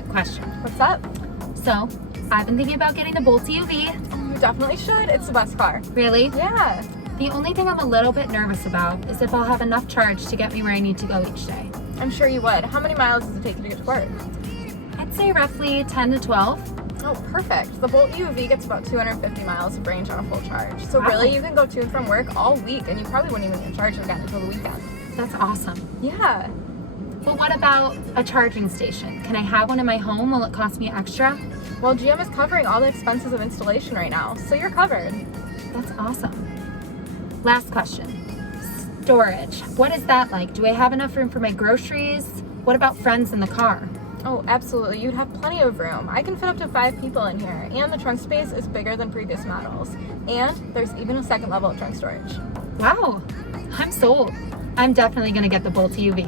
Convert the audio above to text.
quick question. What's up? So, I've been thinking about getting the Bolt EUV. You definitely should. It's the best car. Really? Yeah. The only thing I'm a little bit nervous about is if I'll have enough charge to get me where I need to go each day. I'm sure you would. How many miles does it take you to get to work? I'd say roughly 10 to 12. Oh, perfect. The Bolt EUV gets about 250 miles of range on a full charge. So Wow. really, you can go to and from work all week, and you probably wouldn't even get charged again until the weekend. That's awesome. Yeah. But what about a charging station? Can I have one in my home? Will it cost me extra? Well, GM is covering all the expenses of installation right now, so you're covered. That's awesome. Last question. Storage. What is that like? Do I have enough room for my groceries? What about friends in the car? Oh, absolutely. You'd have plenty of room. I can fit up to 5 people in here, and the trunk space is bigger than previous models. And there's even a second level of trunk storage. Wow, I'm sold. I'm definitely gonna get the Bolt EUV.